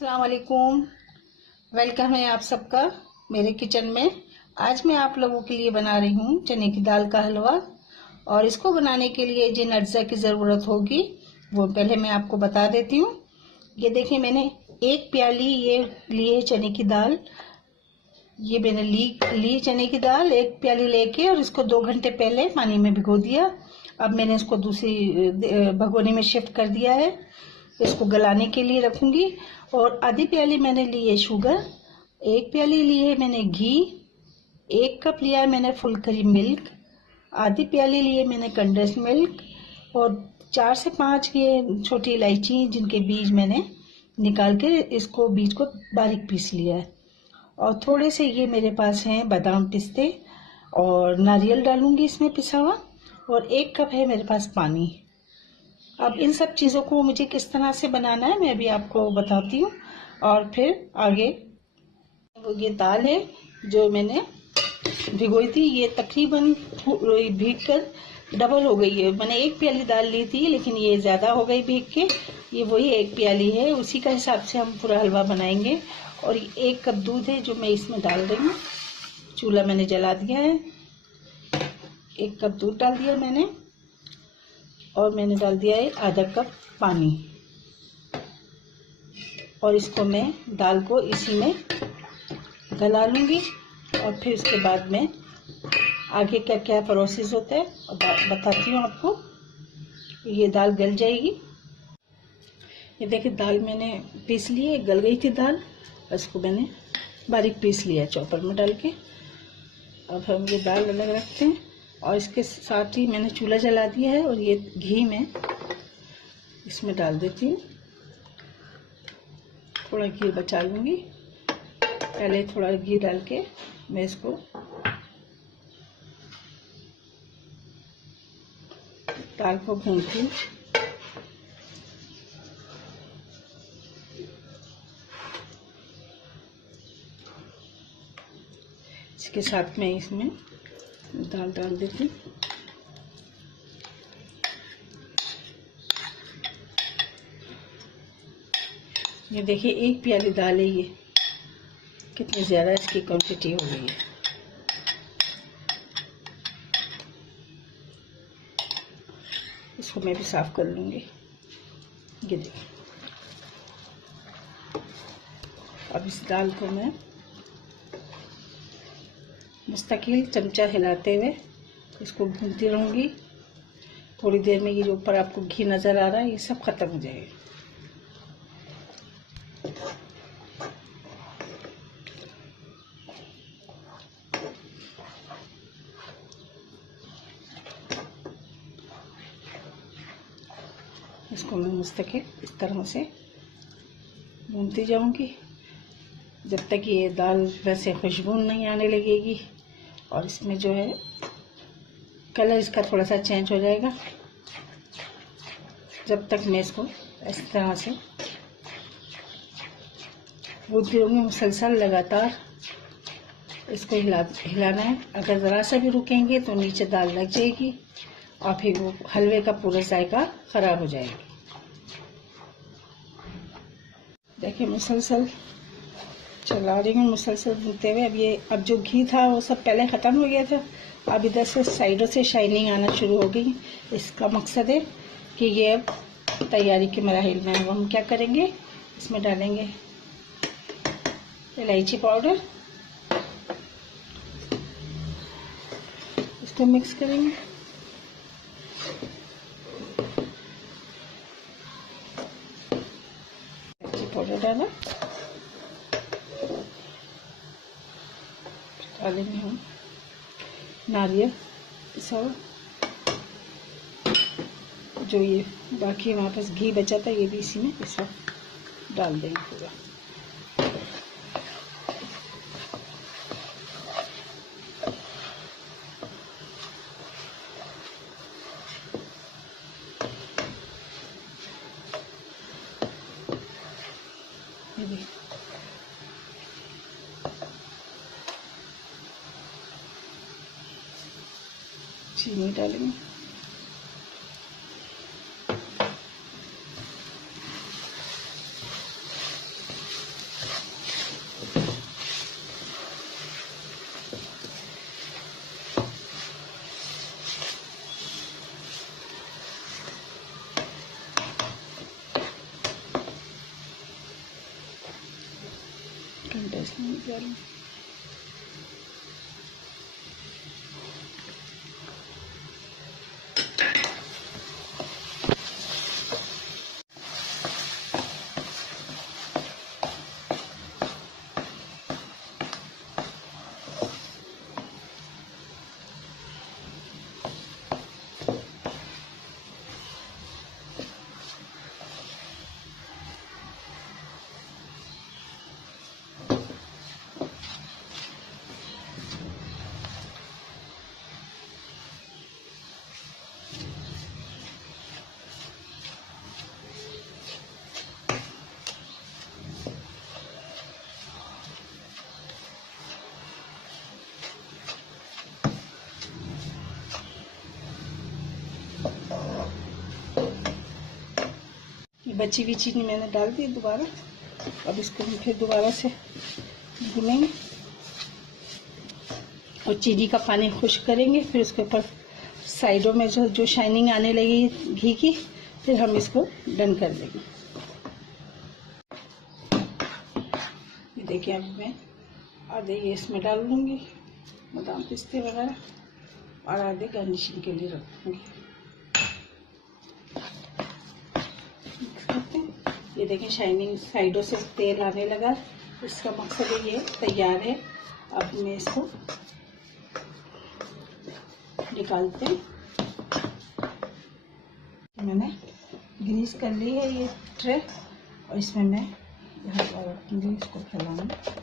अस्सलाम वालेकुम। वेलकम है आप सबका मेरे किचन में। आज मैं आप लोगों के लिए बना रही हूँ चने की दाल का हलवा। और इसको बनाने के लिए जिन अज्जा की ज़रूरत होगी वो पहले मैं आपको बता देती हूँ। ये देखिए, मैंने एक प्याली ये लिए चने की दाल। ये मैंने ली चने की दाल एक प्याली लेके, और इसको 2 घंटे पहले पानी में भिगो दिया। अब मैंने इसको दूसरी भगोनी में शिफ्ट कर दिया है। इसको गलाने के लिए रखूंगी। और आधी प्याली मैंने ली है शुगर, 1 प्याली ली है मैंने घी, 1 कप लिया है मैंने फुल क्रीम मिल्क, आधी प्याली ली है मैंने कंडेंस मिल्क, और 4 से 5 ये छोटी इलायची जिनके बीज मैंने निकाल के इसको बीज को बारीक पीस लिया है। और थोड़े से ये मेरे पास हैं बादाम पिस्ते, और नारियल डालूंगी इसमें पिसा हुआ, और 1 कप है मेरे पास पानी। अब इन सब चीज़ों को मुझे किस तरह से बनाना है मैं भी आपको बताती हूँ। और फिर आगे वो ये दाल है जो मैंने भिगोई थी, ये तकरीबन भीग कर डबल हो गई है। मैंने 1 प्याली दाल ली थी लेकिन ये ज़्यादा हो गई भीग के। ये वही 1 प्याली है, उसी का हिसाब से हम पूरा हलवा बनाएंगे। और 1 कप दूध है जो मैं इसमें डाल रही हूँ। चूल्हा मैंने जला दिया है, 1 कप दूध डाल दिया मैंने, और मैंने डाल दिया है आधा कप पानी। और इसको मैं दाल को इसी में गला लूँगी। और फिर उसके बाद में आगे क्या क्या प्रोसेस होता है और बताती हूँ आपको। ये दाल गल जाएगी। ये देखिए, दाल मैंने पीस ली है, गल गई थी दाल। इसको मैंने बारीक पीस लिया चॉपर में डाल के। अब हम ये दाल अलग रखते हैं, और इसके साथ ही मैंने चूल्हा जला दिया है। और ये घी में इसमें डाल देती हूँ। थोड़ा घी बचा लूँगी, पहले थोड़ा घी डाल के मैं इसको दाल को भूनती हूँ। इसके साथ में इसमें दाल डाल देती हूँ। ये देखिए, 1 प्याली दाल है, ये कितनी ज़्यादा इसकी क्वांटिटी हो गई है। इसको मैं भी साफ कर लूँगी। ये देखिए, अब इस दाल को मैं मुस्तकिल चमचा हिलाते हुए इसको भूनती रहूँगी। थोड़ी देर में ये जो ऊपर आपको घी नज़र आ रहा है ये सब ख़त्म हो जाएगा। इसको मैं मुस्तकिल इस तरह से भूनती जाऊंगी जब तक ये दाल वैसे खुशबू नहीं आने लगेगी, और इसमें जो है कलर इसका थोड़ा सा चेंज हो जाएगा। जब तक मैं इसको इस तरह से भूनती रहूँगी, मुसलसल लगातार इसको हिलाना है। अगर ज़रा सा भी रुकेंगे तो नीचे दाल लग जाएगी और फिर वो हलवे का पूरा जायका ख़राब हो जाएगा। देखिए, मुसलसल चला रही हूँ, मुसलसल भूनते हुए। अब जो घी था वो सब पहले ख़त्म हो गया था। अब इधर से साइडों से शाइनिंग आना शुरू हो गई। इसका मकसद है कि ये अब तैयारी के मराहिल में है। वो हम क्या करेंगे, इसमें डालेंगे इलायची पाउडर, इसको मिक्स करेंगे। पाउडर डालेंगे हम नारियल पिसा हुआ। जो ये बाकी हमारे पास घी बचा था ये भी इसी में पिसा डाल देंगे पूरा। चीनी डालेंगे, घंटा इसमें निकालूँ। बची हुई चीनी मैंने डाल दी दोबारा। अब इसको हम फिर दोबारा से भूनेंगे और चीनी का पानी खुश्क करेंगे। फिर उसके ऊपर साइडों में जो शाइनिंग आने लगी घी की, फिर हम इसको डन कर देंगे। ये देखिए, अब मैं आधे ये इसमें डाल लूँगी, बादाम पिस्ते वगैरह, और आधे गार्निशिंग के लिए रखूँगी। ये देखें, शाइनिंग साइडों से तेल आने लगा। इसका मकसद ये तैयार है। अब मैं इसको निकालते हैं। मैंने ग्रीस कर ली है ये ट्रे, और इसमें मैं यहाँ पर रखूँगी, इसको फैलाऊंगी।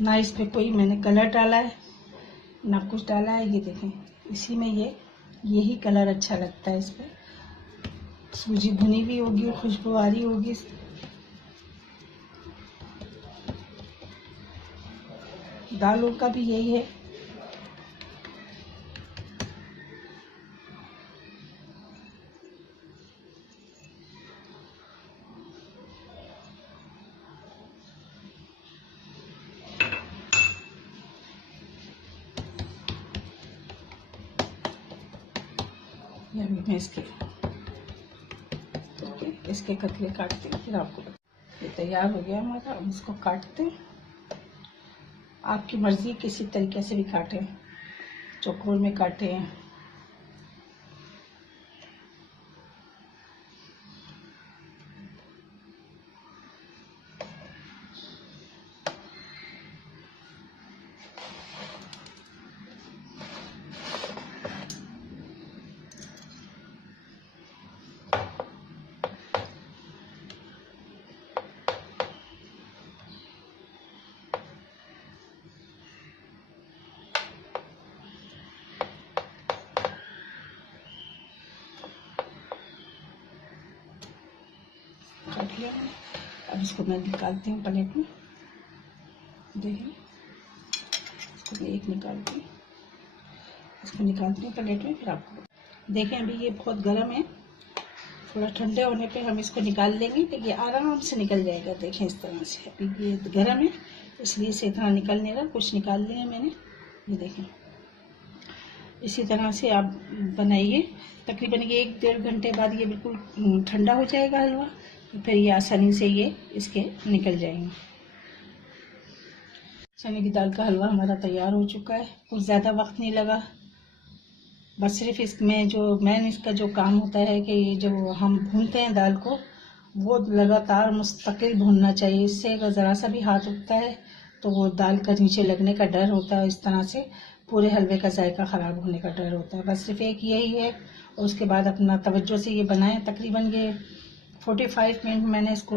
ना इस पे कोई मैंने कलर डाला है, ना कुछ डाला है। ये देखें, इसी में यही कलर अच्छा लगता है। इस पे सूजी भुनी हुई होगी और खुशबू आ रही होगी। दालों का भी यही है। अभी मैं इसके कतले काटती हूँ, फिर आपको ये तैयार हो गया हमारा। अब इसको काटते हैं। आपकी मर्जी, किसी तरीके से भी काटें, चौकोर में काटें, काट लिया मैंने। अब इसको मैं निकालती हूँ प्लेट में। देखिए, इसको मैं एक निकालती हूँ, इसको निकालती हूँ प्लेट में। फिर आपको देखें, अभी ये बहुत गर्म है। थोड़ा ठंडे होने पे हम इसको निकाल लेंगे, तो ये आराम से निकल जाएगा। देखें, इस तरह से। अभी ये गर्म है, इसलिए इसे इतना निकल नहीं रहा। कुछ निकाल लिया मैंने, ये देखें। इसी तरह से आप बनाइए। तकरीबन 1-1.5 घंटे बाद ये बिल्कुल ठंडा हो जाएगा हलवा, तो फिर ये आसानी से ये इसके निकल जाएंगे। चने की दाल का हलवा हमारा तैयार हो चुका है। कुछ ज़्यादा वक्त नहीं लगा। बस सिर्फ इसमें जो मेन इसका जो काम होता है कि ये जो हम भूनते हैं दाल को, वो लगातार मुस्तकिल भूनना चाहिए। इससे अगर ज़रा सा भी हाथ उठता है तो वो दाल का नीचे लगने का डर होता है। इस तरह से पूरे हलवे का जायका ख़राब होने का डर होता है। बस सिर्फ एक यही है। और उसके बाद अपना तवज्जो से ये बनाएं। तकरीबन ये 45 मिनट मैंने इसको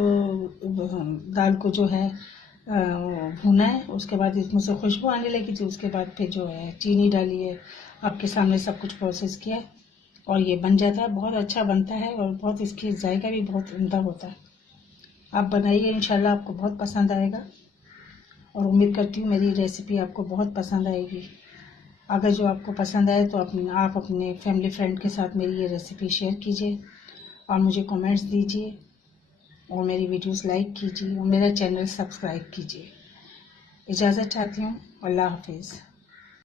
दाल को जो है भुना है। उसके बाद इसमें से खुशबू आने लगी थी, उसके बाद फिर जो है चीनी डाली है। आपके सामने सब कुछ प्रोसेस किया है और ये बन जाता है। बहुत अच्छा बनता है और बहुत इसकी जायका भी बहुत उम्दा होता है। आप बनाइए, इंशाल्लाह आपको बहुत पसंद आएगा और उम्मीद करती हूँ मेरी रेसिपी आपको बहुत पसंद आएगी। अगर जो आपको पसंद आए तो आप अपने फैमिली फ्रेंड के साथ मेरी ये रेसिपी शेयर कीजिए और मुझे कमेंट्स दीजिए और मेरी वीडियोस लाइक कीजिए और मेरा चैनल सब्सक्राइब कीजिए। इजाज़त चाहती हूँ। अल्लाह हाफिज़।